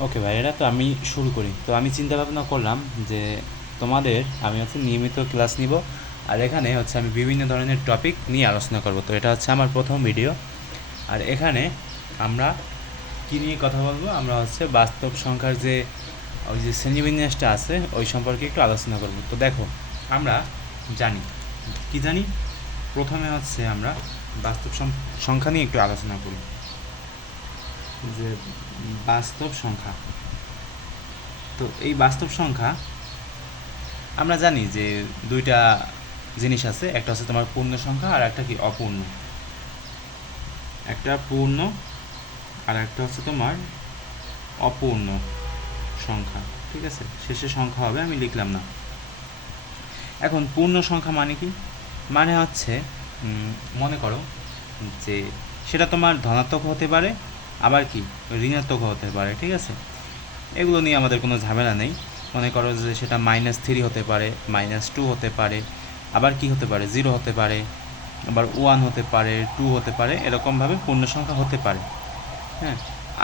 ওকে ভাই, এটা তো আমি শুরু করি। তো আমি চিন্তা ভাবনা করলাম যে তোমাদের, আমি হচ্ছে নিয়মিত ক্লাস নিব, আর এখানে হচ্ছে আমি বিভিন্ন ধরনের টপিক নিয়ে আলোচনা করব। তো এটা হচ্ছে আমার প্রথম ভিডিও আর এখানে আমরা কী নিয়ে কথা বলব? আমরা হচ্ছে বাস্তব সংখ্যার যে, ওই যে শ্রেণীবিন্যাসটা আছে, ওই সম্পর্কে একটু আলোচনা করব। তো দেখো, আমরা জানি। কি জানি? প্রথমে হচ্ছে আমরা বাস্তব সংখ্যা নিয়ে একটু আলোচনা করি। যে বাস্তব সংখ্যা। তো এই বাস্তব সংখ্যা, আমরা জানি যে দুইটা জিনিস আছে, একটা হচ্ছে তোমার পূর্ণ সংখ্যা আর একটা কি অপূর্ণ। একটা পূর্ণ আর একটা হচ্ছে তোমার অপূর্ণ সংখ্যা, ঠিক আছে? শেষে সংখ্যা হবে, আমি লিখলাম না। এখন পূর্ণ সংখ্যা মানে কি? মানে হচ্ছে মনে করো যে সেটা তোমার ধনাত্মক হতে পারে আবার কি? ঋণাত্মক হতে পারে, ঠিক আছে? এগুলো নিয়ে আমাদের কোনো ঝামেলা নেই। মনে করো যে সেটা মাইনাস থ্রি হতে পারে মাইনাস টু হতে পারে, আবার কি হতে পারে? জিরো হতে পারে, আবার ওয়ান হতে পারে টু হতে পারে, এরকমভাবে পূর্ণ সংখ্যা হতে পারে। হ্যাঁ?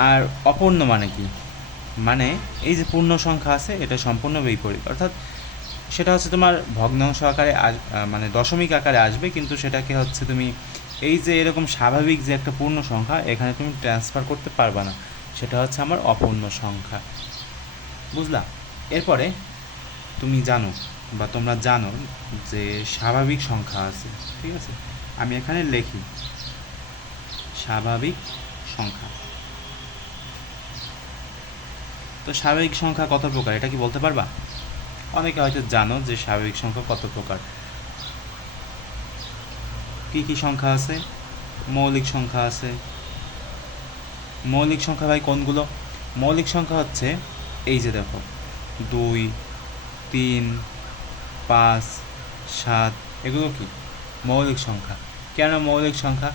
আর অপূর্ণ মানে কি? মানে এই যে পূর্ণ সংখ্যা আছে, এটা সম্পূর্ণ বিপরীত। অর্থাৎ সেটা হচ্ছে তোমার ভগ্নাংশ আকারে মানে দশমিক আকারে আসবে, কিন্তু সেটাকে হচ্ছে তুমি এই যে এরকম স্বাভাবিক যে একটা পূর্ণ সংখ্যা, এখানে তুমি ট্রান্সফার করতে পারবে না। সেটা হচ্ছে আমার অপূর্ণ সংখ্যা। বুঝলা? এরপরে তুমি জানো বা তোমরা জানো যে স্বাভাবিক সংখ্যা আছে, ঠিক আছে? আমি এখানে লিখি, স্বাভাবিক সংখ্যা। তো স্বাভাবিক সংখ্যা কত প্রকার? এটা কি বলতে পারবা? অনেকে হয়তো জানো যে স্বাভাবিক সংখ্যা কত প্রকার। কি কি সংখ্যা আছে? মৌলিক সংখ্যা আছে। মৌলিক সংখ্যা ভাই কোনগুলো? মৌলিক সংখ্যা হচ্ছে, এই যে দেখো, দুই, তিন, পাঁচ, সাত, এগুলো কি? মৌলিক সংখ্যা। কেন মৌলিক সংখ্যা?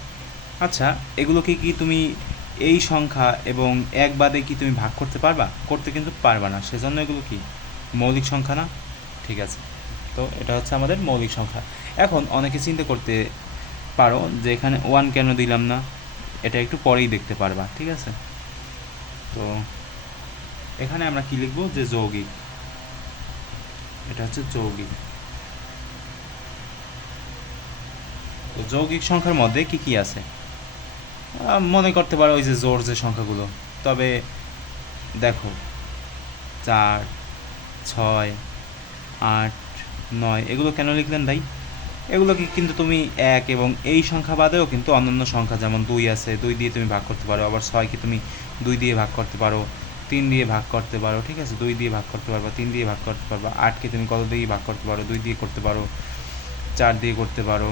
আচ্ছা এগুলোকে কি তুমি এই সংখ্যা এবং এক বাদে কি তুমি ভাগ করতে পারবা? করতে কিন্তু পারবা না, সেজন্য এগুলো কি? মৌলিক সংখ্যা না? ঠিক আছে। তো এটা হচ্ছে আমাদের মৌলিক সংখ্যা। এখন অনেকে চিন্তা করতে পারো, যে এখানে ওয়ান কেন দিলাম না, এটা একটু পরেই দেখতে পারবা, ঠিক আছে? তো এখানে আমরা কি লিখব? যে যৌগিক। এটা হচ্ছে যৌগিক। তো যৌগিক সংখ্যার মধ্যে কি কি আছে? মনে করতে পারো ওই যে জোর যে সংখ্যাগুলো। তবে দেখো, চার, ছয়, আট, নয়, এগুলো কেন লিখলেন ভাই? এগুলোকে কিন্তু তুমি এক এবং এই সংখ্যা বাদেও কিন্তু অন্যান্য সংখ্যা, যেমন দুই আছে, দুই দিয়ে তুমি ভাগ করতে পারো। আবার ছয়কে তুমি দুই দিয়ে ভাগ করতে পারো, তিন দিয়ে ভাগ করতে পারো, ঠিক আছে? দুই দিয়ে ভাগ করতে পারবা, তিন দিয়ে ভাগ করতে পারবা আটকে তুমি কত দিয়ে ভাগ করতে পারো? দুই দিয়ে করতে পারো, চার দিয়ে করতে পারো,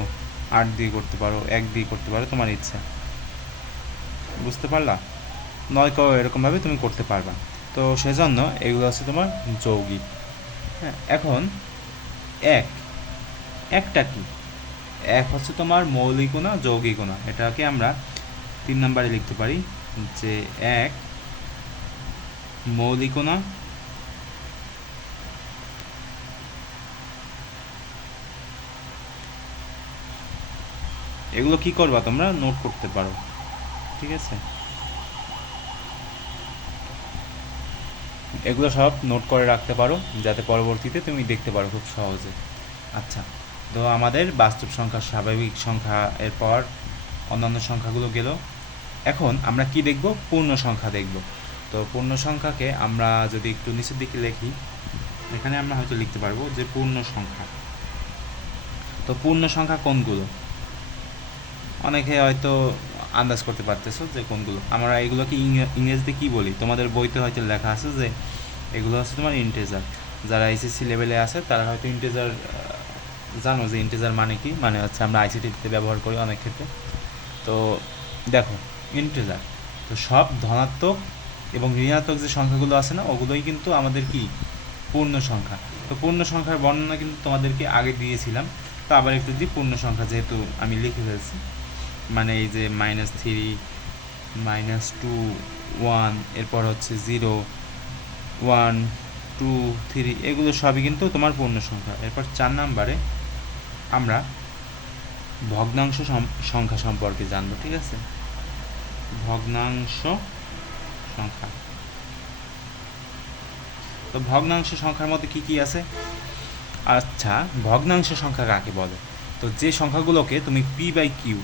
আট দিয়ে করতে পারো, এক দিয়ে করতে পারো, তোমার ইচ্ছা। বুঝতে পারলা? নয়কেও এরকমভাবে তুমি করতে পারবা। তো সেজন্য এগুলো হচ্ছে তোমার যৌগিক। হ্যাঁ এখন এক একটা কি? এক হচ্ছে তোমার মৌলিক না যৌগিক না এটাকে আমরা তিন নম্বরে লিখতে পারি যে এক মৌলিক না এগুলো কি করবা তোমরা? নোট করতে পারো। ঠিক আছে? এগুলো সব নোট করে রাখতে পারো, যাতে পরবর্তীতে তুমি দেখতে পারো খুব সহজে। আচ্ছা। তো আমাদের বাস্তব সংখ্যা, স্বাভাবিক সংখ্যা এরপর অন্যান্য সংখ্যাগুলো গেল। এখন আমরা কি দেখব? পূর্ণ সংখ্যা দেখব। তো পূর্ণ সংখ্যাকে আমরা যদি একটু নিচের দিকে লিখি, এখানে আমরা হয়তো লিখতে পারব যে পূর্ণ সংখ্যা। তো পূর্ণ সংখ্যা কোনগুলো? অনেকে হয়তো আন্দাজ করতে পারতেছো যে কোনগুলো। আমরা এগুলোকে ইংরেজিতে কি বলি? তোমাদের বইতে হয়তো লেখা আছে যে এগুলো হচ্ছে তোমার ইন্টেজার যারা আইসিসি লেভেলে আছে, তারা হয়তো ইন্টেজার জানো যে ইন্টেজার মানে কি? মানে হচ্ছে আমরা আইসিটিতে ব্যবহার করি অনেক ক্ষেত্রে। তো দেখো ইন্টেজার তো সব ধনাত্মক এবং ঋণাত্মক যে সংখ্যাগুলো আছে না, ওগুলোই কিন্তু আমাদের কি? পূর্ণ সংখ্যা। তো পূর্ণ সংখ্যার বর্ণনা কিন্তু তোমাদেরকে আগে দিয়েছিলাম। তো আবার একটু দিই পূর্ণ সংখ্যা যেহেতু আমি লিখে ফেলছি। মানে এই যে minus three minus two one এরপর হচ্ছে জিরো ওয়ান টু থ্রি এগুলো সবই কিন্তু তোমার পূর্ণ সংখ্যা। এরপর চার নাম্বারে আমরা ভগ্নাংশ সংখ্যা সম্পর্কে জানব, ঠিক আছে? ভগ্নাংশ সংখ্যা। তো ভগ্নাংশ সংখ্যার মধ্যে কি কি আছে? আচ্ছা ভগ্নাংশ সংখ্যা কাকে বলে? তো যে সংখ্যাগুলোকে তুমি পি বাই কিউ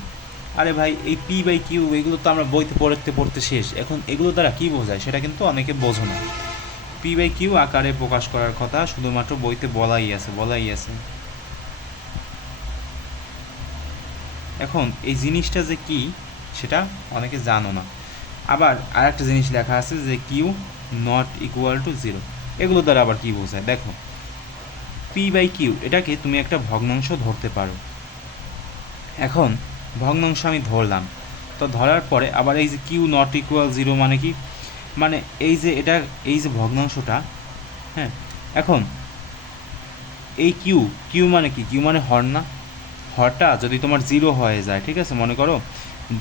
আরে ভাই, এই পি বাই কিউ এগুলো তো আমরা বইতে পড়তে পড়তে শেষ। এখন এগুলো দ্বারা কি বোঝায় সেটা কিন্তু অনেকে বোঝো না। পি বাই কিউ আকারে প্রকাশ করার কথা শুধুমাত্র বইতে বলাই আছে বলাই আছে। এখন এই জিনিসটা যে কি, সেটা অনেকে জানো না। আবার আরেকটা জিনিস লেখা আছে যে Q not equal to zero. এগুলো দ্বারা আবার কি বোঝায়? দেখো পি বাই কিউ, এটাকে তুমি একটা ভগ্নাংশ ধরতে পারো। এখন ভগ্নাংশ আমি ধরলাম। তো ধরার পরে আবার এই যে কিউ নট ইকুয়াল জিরো মানে কি? মানে এই যে এটা, এই যে ভগ্নাংশটা হ্যাঁ? এখন এই কিউ কিউ মানে কি? কিউ মানে হর না? হরটা যদি তোমার জিরো হয়ে যায়, ঠিক আছে? মনে করো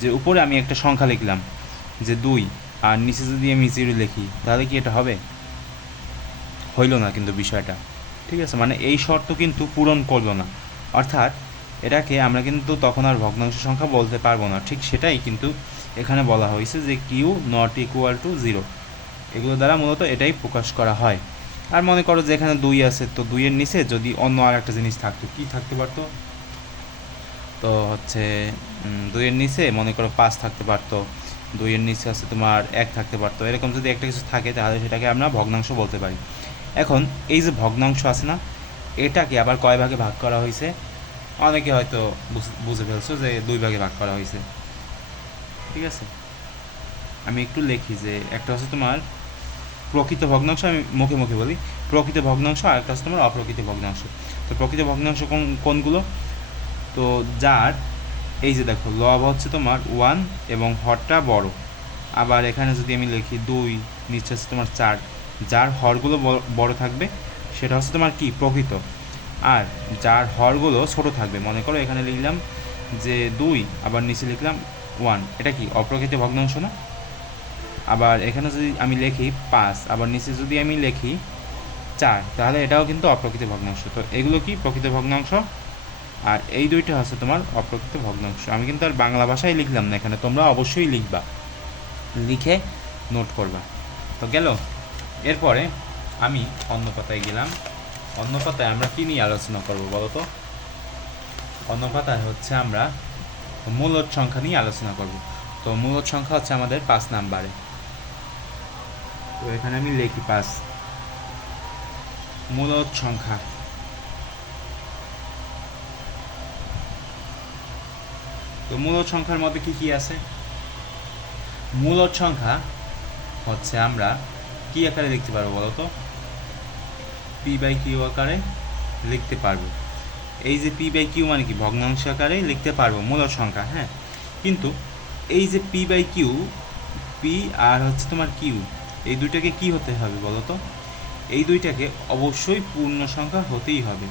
যে উপরে আমি একটা সংখ্যা লিখলাম, যে দুই, আর নিচে যদি আমি জিরো লিখি, তাহলে কি এটা হবে? হইল না কিন্তু বিষয়টা, ঠিক আছে? মানে এই শর্ত কিন্তু পূরণ করল না। অর্থাৎ এটাকে আমরা কিন্তু তখন আর ভগ্নাংশ সংখ্যা বলতে পারব না। ঠিক সেটাই কিন্তু এখানে বলা হয়েছে যে Q not equal to zero এগুলো দ্বারা মূলত এটাই প্রকাশ করা হয়। আর মনে করো যে এখানে দুই আছে, তো দুইয়ের নিচে যদি অন্য আর একটা জিনিস থাকতো, কি থাকতে পারতো? তো হচ্ছে দুইয়ের নিচে মনে করো পাঁচ থাকতে পারতো, দুইয়ের নিচে আছে তোমার এক থাকতে পারতো। এরকম যদি একটা কিছু থাকে তাহলে সেটাকে আমরা ভগ্নাংশ বলতে পারি। এখন এই যে ভগ্নাংশ আছে না, এটাকে আবার কয় ভাগে ভাগ করা হয়েছে? অনেকে হয়তো বুঝ- ফেলছো যে দুই ভাগে ভাগ করা হয়েছে। ঠিক আছে? আমি একটু লিখি যে একটা হচ্ছে তোমার প্রকৃত ভগ্নাংশ, আমি মুখে মুখে বলি। প্রকৃত ভগ্নাংশ আর একটা হচ্ছে তোমার অপ্রকৃত ভগ্নাংশ। তো প্রকৃত ভগ্নাংশ কোন, কোনগুলো? তো যার, এই যে দেখো, লব হচ্ছে তোমার ওয়ান এবং হরটা বড়। আবার এখানে যদি আমি লিখি দুই, নিচে হচ্ছে তোমার চার, যার হরগুলো বড়- থাকবে, সেটা হচ্ছে তোমার কি? প্রকৃত। আর যার হরগুলো ছোট থাকবে, মনে করো এখানে লিখলাম যে দুই, আবার নিচে লিখলাম ওয়ান এটা কি? অপ্রকৃত ভগ্নাংশ না? আবার এখানে যদি আমি লিখি পাঁচ, আবার নিচে যদি আমি লিখি চার, তাহলে এটাও কিন্তু অপ্রকৃত ভগ্নাংশ। তো এগুলো কি? প্রকৃত ভগ্নাংশ। আর এই দুইটা হচ্ছে তোমার অপ্রকৃত ভগ্নাংশ। আমি কিন্তু আর বাংলা ভাষায় লিখলাম না, এখানে তোমরা অবশ্যই লিখবা। লিখে নোট করবা। তো গেল। এরপরে আমি অন্য পাতায় গেলাম। অন্য পাতায় আমরা কী নিয়ে আলোচনা করব বলো তো? অন্য পাতায় হচ্ছে আমরা মূলদ সংখ্যা নিয়ে আলোচনা করব। তো মূলদ সংখ্যা হচ্ছে আমাদের পাঁচ নাম্বারে। তো এখানে আমি লিখি পাঁচ। মূলদ সংখ্যা। তো মূলদ সংখ্যার মধ্যে কি কি আছে? মূলদ সংখ্যা হচ্ছে আমরা কি আকারে লিখতে পারব বলো তো? পি বাই কিউ আকারে লিখতে পারব। এই যে পি বাই কিউ মানে কি? ভগ্নাংশ আকারে লিখতে পারব মূলদ সংখ্যা হ্যাঁ? কিন্তু এই যে পি বাই কিউ পি আর হচ্ছে তোমার কিউ এই দুইটাকে কি হতে হবে বলো তো? এই দুইটাকে অবশ্যই পূর্ণ সংখ্যা হতেই হবে।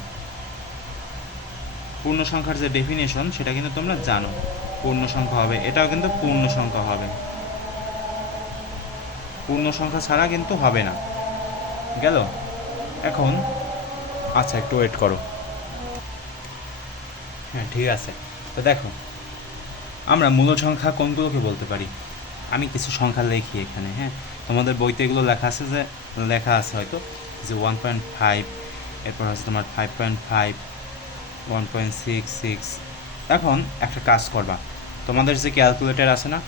পূর্ণ সংখ্যার যে ডেফিনেশন সেটা কিন্তু তোমরা জানো। পূর্ণ সংখ্যা হবে, এটাও কিন্তু পূর্ণ সংখ্যা হবে। পূর্ণ সংখ্যা ছাড়া কিন্তু হবে না। গেল? এখন আচ্ছা একটু ওয়েট করো। হ্যাঁ ঠিক আছে। তো দেখো, আমরা মূল সংখ্যা কোনগুলোকে বলতে পারি? আমি কিছু সংখ্যা লিখি এখানে হ্যাঁ? তোমাদের বইতে এগুলো লেখা আছে যে, লেখা আছে হয়তো, যে ওয়ান পয়েন্ট ফাইভ এরপর হচ্ছে তোমার five point five one point six six এখন একটা কাজ করবা। তোমাদের যে ক্যালকুলেটার আছে না,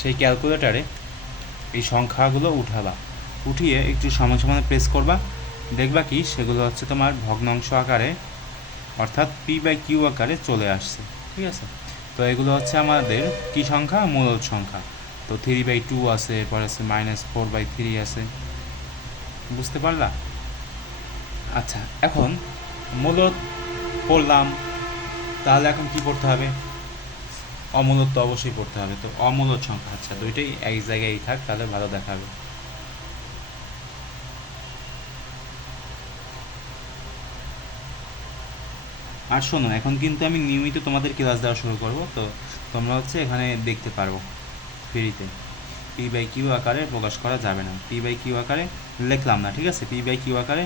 সেই ক্যালকুলেটারে এই সংখ্যাগুলো উঠাবা। উঠিয়ে একটু সমান সমান প্রেস করবা। দেখবা কি, সেগুলো হচ্ছে তোমার ভগ্নাংশ আকারে, অর্থাৎ পি বাই কিউ আকারে চলে আসছে। ঠিক আছে? তো এগুলো হচ্ছে আমাদের কি সংখ্যা? মূলদ সংখ্যা। তো থ্রি বাই টু আছে, এরপর আছে মাইনাস ফোর বাই থ্রি আছে। বুঝতে পারলা? আচ্ছা এখন মূলদ পড়লাম, তাহলে এখন কি পড়তে হবে? অমূলত তো অবশ্যই পড়তে হবে, তো অমূলত সংখ্যা আচ্ছা দুইটাই এক জায়গায় থাক, তাহলে ভালো দেখাবে। আর শোনো, এখন কিন্তু আমি নিয়মিত তোমাদের ক্লাস দেওয়া শুরু করব, তো তোমরা হচ্ছে এখানে দেখতে পারব ফ্রিতে। পি বাই কিউ আকারে প্রকাশ করা যাবে না। পি বাই কিউ আকারে লিখলাম না, ঠিক আছে? পি বাই কিউ আকারে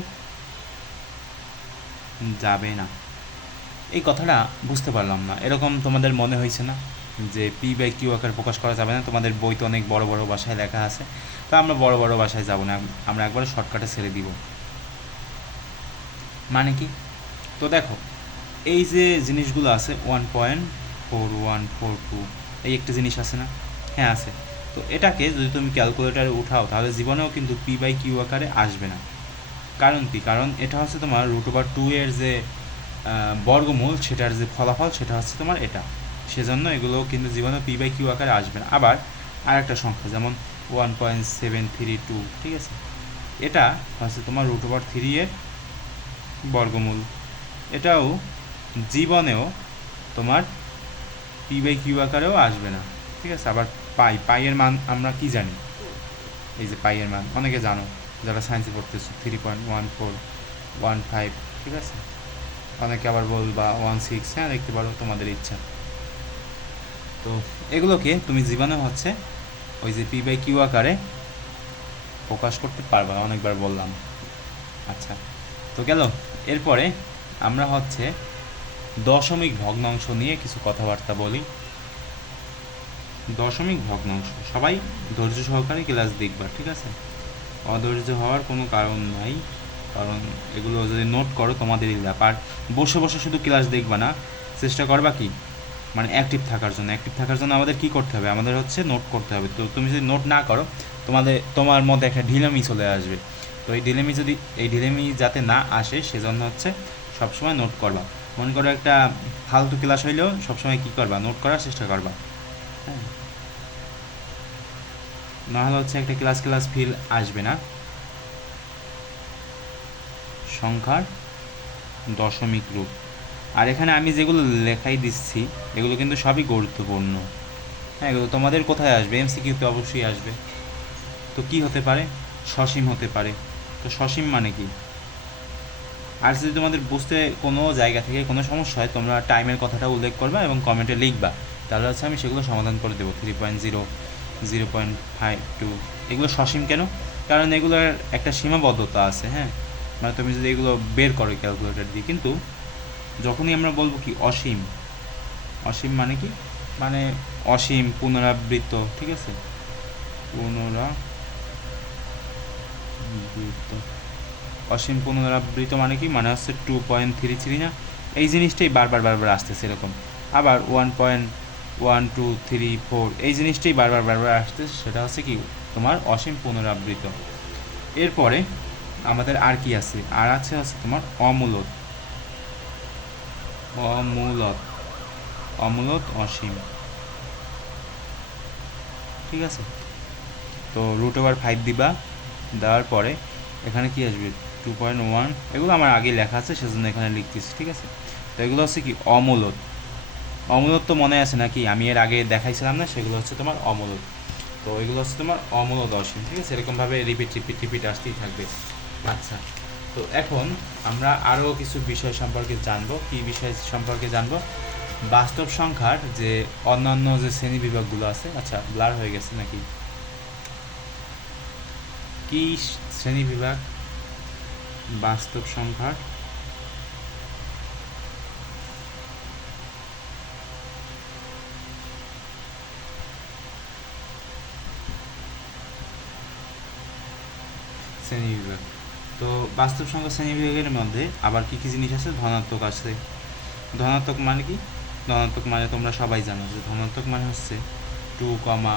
যাবে না। এই কথাটা বুঝতে পারলাম না। এরকম তোমাদের মনে হয়েছে না যে পি বাই কিউ আকারে প্রকাশ করা যাবে না? তোমাদের বইতে অনেক বড় বড় ভাষায় লেখা আছে। তো আমরা বড় বড় ভাষায় যাব না। আমরা একবারে শর্টকাটে ছেড়ে দিব। মানে কি? তো দেখো, এই যে জিনিসগুলো আছে one point four one four two এই একটা জিনিস আছে না? হ্যাঁ আছে। তো এটাকে যদি তুমি ক্যালকুলেটারে উঠাও, তাহলে জীবনেও কিন্তু পি বাই কিউ আকারে আসবে না। কারণ কি? কারণ এটা হচ্ছে তোমার রুট ওভার টু এর যে বর্গমূল, সেটার যে ফলাফল, সেটা হচ্ছে তোমার এটা। সেজন্য এগুলো কিন্তু জীবনে পি বাই কিউ আকারে আসবে না। আবার আর একটা সংখ্যা, যেমন one point seven three two ঠিক আছে? এটা হচ্ছে তোমার রুট ওভার থ্রি এর বর্গমূল। এটাও জীবনেও তোমার পি বাই কিউ আকারেও আসবে না, ঠিক আছে? আবার পাই পাইয়ের মান আমরা কি জানি? এই যে পাইয়ের মান, অনেকে জানো, যারা সায়েন্সে পড়তেছো three point one four one five ঠিক আছে? অনেকে আবার বলবা ওয়ান সিক্স হ্যাঁ দেখতে পারো, তোমাদের ইচ্ছা। তো এগুলোকে তুমি জীবনে হচ্ছে ওই যে পি বাই কিউ আকারে প্রকাশ করতে পারবা, অনেকবার বললাম। আচ্ছা তো গেল। এরপরে আমরা হচ্ছে দশমিক ভগ্নাংশ নিয়ে কিছু কথাবার্তা বলি। দশমিক ভগ্নাংশ, সবাই ধৈর্য সহকারে ক্লাস দেখবা, ঠিক আছে? অধৈর্য হওয়ার কোনো কারণ নাই। কারণ এগুলো যদি নোট করো, তোমাদেরই লাভ আর বসে বসে শুধু ক্লাস দেখবা না, চেষ্টা করবা কি? মানে অ্যাক্টিভ থাকার জন্য। অ্যাক্টিভ থাকার জন্য আমাদের কি করতে হবে? আমাদের হচ্ছে নোট করতে হবে। তো তুমি যদি নোট না করো, তোমাদের, তোমার মধ্যে একটা ঢিলামি চলে আসবে। তো এই ঢিলেমি যদি, এই ঢিলেমি যাতে না আসে, সেজন্য হচ্ছে সবসময় নোট করবা। মনে করো একটা ফালতু ক্লাস হইলেও সবসময় কি করবা? নোট করার চেষ্টা করবা। হ্যাঁ। নাহলে হচ্ছে একটা ক্লাস ক্লাস ফিল আসবে না। সংখ্যার দশমিক রূপ। আর এখানে আমি যেগুলো লেখাই দিচ্ছি, এগুলো কিন্তু সবই গুরুত্বপূর্ণ। হ্যাঁ এগুলো তোমাদের কোথায় আসবে? এমসিকিউতে অবশ্যই আসবে। তো কি হতে পারে? সসীম হতে পারে। তো সসীম মানে কি? আর যদি তোমাদের বুঝতে কোনো জায়গা থেকে কোনো সমস্যা হয়, তোমরা টাইমের কথাটা উল্লেখ করবা এবং কমেন্টে লিখবা। তাহলে হচ্ছে আমি সেগুলো সমাধান করে দেবো। Three point zero zero point five two এগুলো সসীম কেন? কারণ এগুলোর একটা সীমাবদ্ধতা আছে হ্যাঁ। মানে তুমি যদি এগুলো বের করো ক্যালকুলেটর দিয়ে, কিন্তু যখনই আমরা বলব কি অসীম অসীম মানে কি? মানে অসীম পুনরাবৃত্ত, ঠিক আছে? পুনরাবৃত্ত। অসীম পুনরাবৃত্ত মানে কি? মানে হচ্ছে টু পয়েন্ট থ্রি থ্রি না? এই জিনিসটাই বারবার বারবার আসতেছে এরকম। আবার one point one two three four এই জিনিসটাই বারবার বারবার আসতেছে, সেটা হচ্ছে কি? তোমার অসীম পুনরাবৃত্ত। এরপরে আমাদের আর কি আছে? আর আছে হচ্ছে তোমার অমূলত। অমূলত। অমূলত অসীম। ঠিক আছে? তো রুট ওভার ফাইভ দিবা, দেওয়ার পরে এখানে কি আসবে? টু পয়েন্ট ওয়ান এগুলো আমার আগে লেখা আছে, সেজন্য এখানে লিখতেছি, ঠিক আছে? তো এগুলো হচ্ছে কি? অমূলত। অমূলত তো মনে আছে নাকি? আমি এর আগে দেখাইছিলাম না, সেগুলো হচ্ছে তোমার অমূলত। তো এগুলো হচ্ছে তোমার অমূলত অসীম, ঠিক আছে? এরকমভাবে রিপিট রিপিট রিপিট আসতেই থাকবে। আচ্ছা তো এখন আমরা আরও কিছু বিষয় সম্পর্কে জানব। কি বিষয় সম্পর্কে জানব? বাস্তব সংখ্যার যে অন্যান্য যে শ্রেণি বিভাগগুলো আছে আচ্ছা ব্লার হয়ে গেছে নাকি? কি শ্রেণি বিভাগ বাস্তব সংখ্যার? শ্রেণি বিভাগ। তো বাস্তব সংখ্যা শ্রেণি বিভাগের মধ্যে আবার কি কি জিনিস আছে? ধনাত্মক আছে। ধনাত্মক মানে কি? ধনাত্মক মানে তোমরা সবাই জানো যে ধনাত্মক মানে হচ্ছে two comma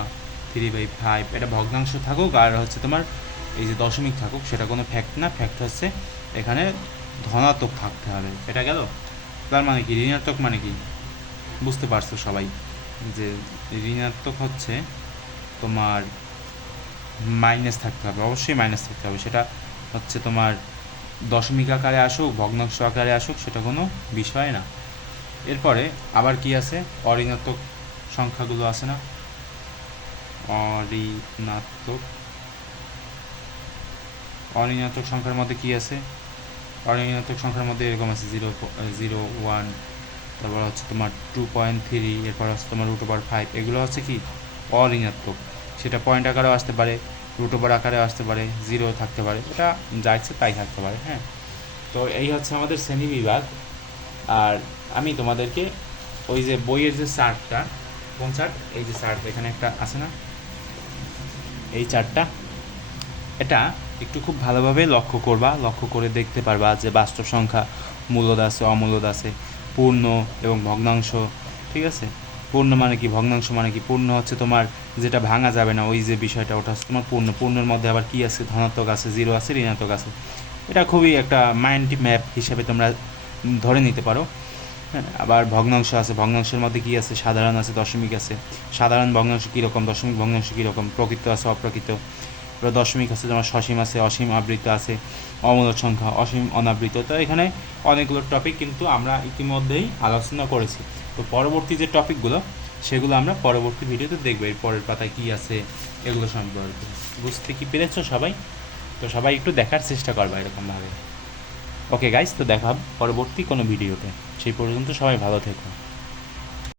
three by five এটা ভগ্নাংশ থাকুক আর হচ্ছে তোমার এই যে দশমিক থাকুক সেটা কোনো ফ্যাক্ট না। ফ্যাক্ট হচ্ছে এখানে ধনাত্মক থাকতে হবে। এটা গেল? তার মানে কি? ঋণাত্মক মানে কি? বুঝতে পারছ সবাই যে ঋণাত্মক হচ্ছে তোমার মাইনাস থাকতে হবে। অবশ্যই মাইনাস থাকতে হবে। সেটা হচ্ছে তোমার দশমিক আকারে আসুক, ভগ্নাংশ আকারে আসুক, সেটা কোনো বিষয় না। এরপরে আবার কি আছে? অঋণাত্মক সংখ্যাগুলো আছে না? অঋণাত্মক অঋণাত্মক সংখ্যার মধ্যে কি আছে? অঋণাত্মক সংখ্যার মধ্যে এরকম আছে, জিরো জিরো ওয়ান, তারপর হচ্ছে তোমার টু পয়েন্ট থ্রি, এরপর হচ্ছে তোমার রুট ওভার ফাইভ এগুলো হচ্ছে কি? অঋণাত্মক। সেটা পয়েন্ট আকারেও আসতে পারে রুট ওভার আকারেও আসতে পারে জিরো থাকতে পারে, এটা যা ইচ্ছে তাই থাকতে পারে হ্যাঁ। তো এই হচ্ছে আমাদের শ্রেণি বিভাগ। আর আমি তোমাদেরকে ওই যে বইয়ের যে চার্টটা, কোন চার্ট? এই যে চার্ট, এখানে একটা আছে না? এই চার্টটা। এটা একটু খুব ভালোভাবে লক্ষ্য করবা, লক্ষ্য করে দেখতে পারবা যে বাস্তব সংখ্যা মূলদ আছে, অমূলদ আছে, পূর্ণ এবং ভগ্নাংশ, ঠিক আছে? পূর্ণ মানে কি, ভগ্নাংশ মানে কি? পূর্ণ হচ্ছে তোমার যেটা ভাঙা যাবে না, ওই যে বিষয়টা, ওটা হচ্ছে তোমার পূর্ণ পূর্ণের মধ্যে আবার কি আছে? ধনাত্মক আছে, জিরো আছে, ঋণাত্মক আছে। এটা খুবই একটা মাইন্ড ম্যাপ হিসেবে তোমরা ধরে নিতে পারো। হ্যাঁ আবার ভগ্নাংশ আছে। ভগ্নাংশের মধ্যে কি আছে? সাধারণ আছে, দশমিক আছে। সাধারণ ভগ্নাংশ কীরকম? দশমিক ভগ্নাংশ কীরকম? প্রকৃত আছে, অপ্রকৃত? দশমিক আছে, তোমার সসীম আছে, অসীম আবৃত আছে অমূলক সংখ্যা, অসীম অনাবৃত। তো এখানে অনেকগুলো টপিক কিন্তু আমরা ইতিমধ্যেই আলোচনা করেছি। তো পরবর্তী যে টপিকগুলো সেগুলো আমরা পরবর্তী ভিডিওতে দেখব, এর পরের পাতায় কী আছে এগুলো সম্পর্কে। বুঝতে কি পেরেছ সবাই? তো সবাই একটু দেখার চেষ্টা করবা এরকমভাবে। ওকে গাইস তো দেখা পরবর্তী কোনো ভিডিওতে। সেই পর্যন্ত সবাই ভালো থেকো।